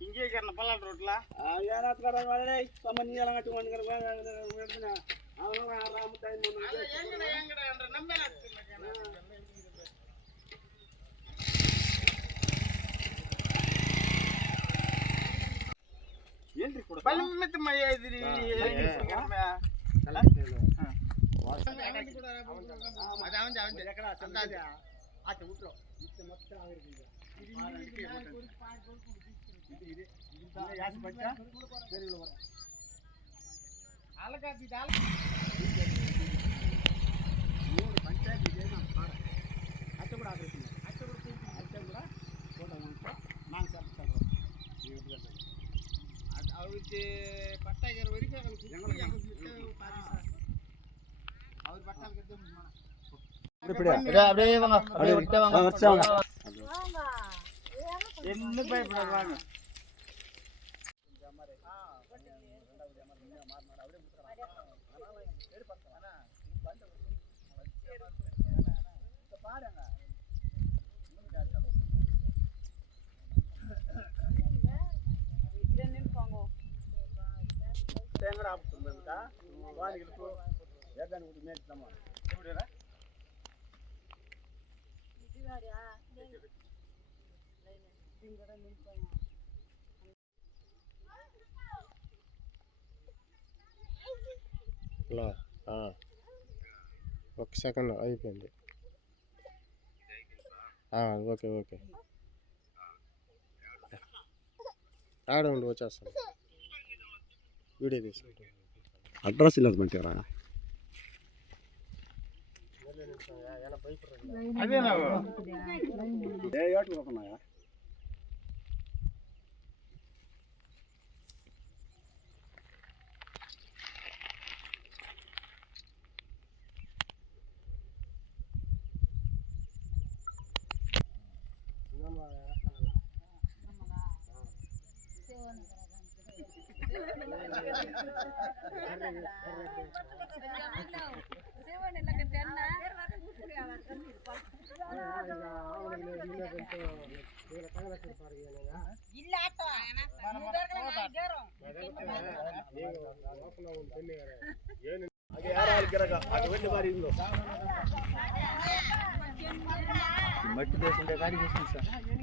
Ingin ke mana? Ada yang அவருக்கு பத்தாயிரம் வரைக்கும் அவர் பட்டால் கட்ட முடியுமா அப்படியே வாங்க அப்படியே வாங்க என்ன பயப்படுறாங்க? பாருங்க தேங்கட ஆப்பிட்டுருந்தா வாணிகளுக்கு ஏதாண்டு குடி மேட்டு நம்ம ఒక సెకండ్ అయిపోయింది. Okay okay. ఆడ ఉండి వచ్చేస్తాను. వీడియో తీసుకుంటాను అడ్రస్ ఇలా మంచిగా అదే ನಾವು ఏ ఏటు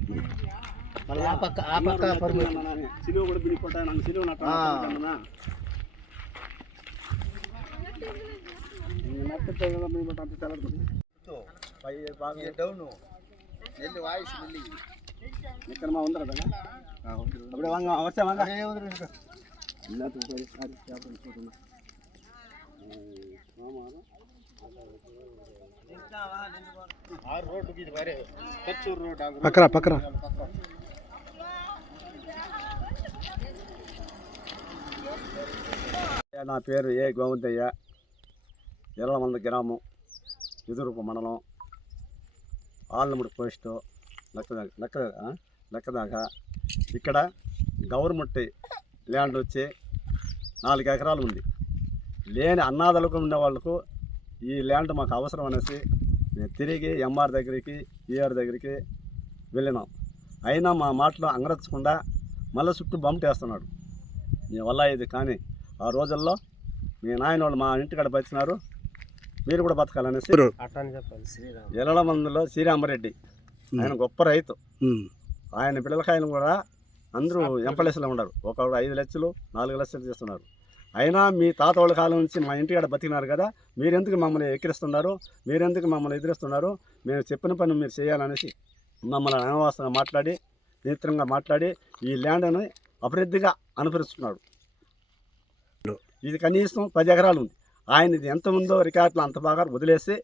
పోతున్నాయా మట్టి దేశంటే కానీ చేసింది సార్ ಸಿಲುವು ಕೂಡ ಬಿಡಿಕೊಟ್ಟ ನಂಗೆ ಸಿಲುವು ನಟ್ಟ ಆ. డౌన్ నెల్లి వాయిస్ నెల్లి ఇక్కడ మా ఉందరా అప్పుడే వాంగ వచ్చా వాంగ ಇಲ್ಲ ತೂಕರಿ ಸಾರಿ ಕ್ಯಾಬ್ ಅನ್ಕೋಣ ఆరు రోడ్డుకి ఇది వరే కొచ్చూరు రోడ్ నా పేరు ఏ గోవిందయ్య. ఎర్రమంద గ్రామం ఎదురుపు మండలం ఆళ్ళముడి పోస్టు లెక్కదాక లెక్క లెక్కదాకా ఇక్కడ గవర్నమెంట్ ల్యాండ్ వచ్చి నాలుగు ఎకరాలు ఉంది. లేని అన్నాదలకు ఉండే వాళ్ళకు ఈ ల్యాండ్ మాకు అవసరం అనేసి మేము తిరిగి ఎంఆర్ దగ్గరికి ఈఆర్ దగ్గరికి వెళ్ళినాం. అయినా మా మాటలు అంగరచ్చకుండా మళ్ళీ చుట్టూ బొమ్మటేస్తున్నాడు మీ వల్ల ఇది కానీ ఆ రోజుల్లో మీ నాయన వాళ్ళు మా ఇంటికాడ బతికినారు మీరు కూడా బతకాలనేసి అట్లని చెప్పాలి శ్రీరామ్ ఎలల మందులో శ్రీరామరెడ్డి. ఆయన గొప్ప రైతు. ఆయన పిల్లలకాయలు కూడా అందరూ ఎంపలేసులో ఉన్నారు. ఒకడు ఐదు లక్షలు నాలుగు లక్షలు చేస్తున్నారు. అయినా మీ తాత వాళ్ళ కాలం నుంచి మా ఇంటికాడ బతికినారు కదా మీరెందుకు మమ్మల్ని ఎక్కిరిస్తున్నారు? మీరెందుకు మమ్మల్ని ఎదిరిస్తున్నారు? మేము చెప్పిన పని మీరు చేయాలనేసి మమ్మల్ని అనవాసంగా మాట్లాడి నేత్రంగా మాట్లాడి ఈ ల్యాండ్ని అభివృద్ధిగా అనుసరిస్తున్నాడు ఇది కనీసం పది ఎకరాలు ఉంది. ఆయనది ఎంత ఉందో రికార్డులు అంత బాగా వదిలేసి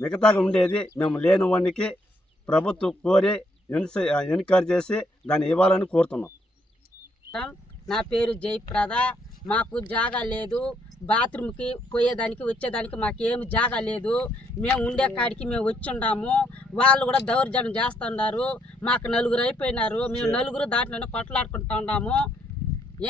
మిగతాగా ఉండేది మేము లేని వానికి ప్రభుత్వం కోరి ఎన్స- ఎన్క్వైరీ చేసి దాన్ని ఇవ్వాలని కోరుతున్నాం. నా పేరు జయప్రద. మాకు జాగా లేదు. బాత్రూమ్కి పోయేదానికి వచ్చేదానికి మాకేం జాగా లేదు. మేము ఉండే కాడికి మేము వచ్చిండాము. వాళ్ళు కూడా దౌర్జన్యం చేస్తున్నారు మాకు నలుగురు అయిపోయినారు. మేము నలుగురు దాంట్లోనే కొట్లాడుకుంటా ఉన్నాము.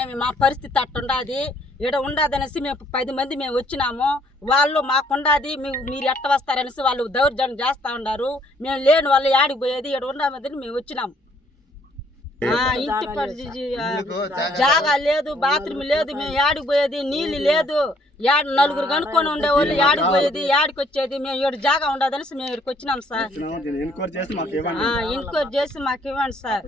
ఏమి మా పరిస్థితి అట్టుండాది. ఇక్కడ ఉండదనేసి మేము పది మంది మేము వచ్చినాము. వాళ్ళు మాకుండాది మీ మీరు ఎట్ట వస్తారనేసి వాళ్ళు దౌర్జన్యం చేస్తూ ఉన్నారు మేము లేని వాళ్ళు యాడికి పోయేది ఇక్కడ ఉండమని మేము వచ్చినాము. ఆ, ఇంటి జాగా లేదు. బాత్రూమ్ లేదు మేము యాడికి పోయేది నీళ్ళు లేదు. యాడ నలుగురు కనుక్కొని ఉండేవాళ్ళు యాడికి పోయేది యాడికి వచ్చేది మేము ఏడు జాగా ఉండదని మేము ఇక్కడికి వచ్చినాం సార్. ఎన్క్వైరీ చేసి మాకు ఇవ్వండి. ఎంక్వైరీ చేసి మాకు ఇవ్వండి సార్.